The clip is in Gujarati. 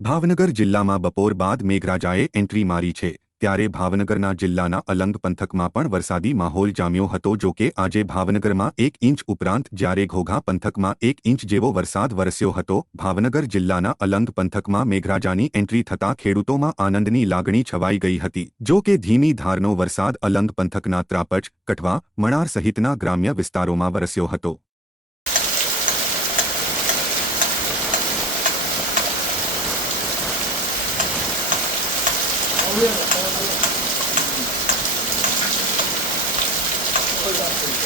ભાવનગર જિલ્લામાં બપોર બાદ મેઘરાજાએ એન્ટ્રી મારી છે ત્યારે ભાવનગરના જિલ્લાના અલંગ પંથકમાં પણ વરસાદી માહોલ જામ્યો હતો જો કે આજે ભાવનગરમાં 1 ઇંચ ઉપરાંત જ્યારે ઘોઘા પંથકમાં 1 ઇંચ જેવો વરસાદ વરસ્યો હતો। ભાવનગર જિલ્લાના અલંગ પંથકમાં મેઘરાજાની એન્ટ્રી થતાં ખેડૂતોમાં આનંદની લાગણી છવાઈ ગઈ હતી। જો કે ધીમી ધારનો વરસાદ અલંગ પંથકના ત્રાપજ, કઠવા, મણાર સહિતના ગ્રામ્ય વિસ્તારોમાં વરસ્યો હતો। Oh, yeah.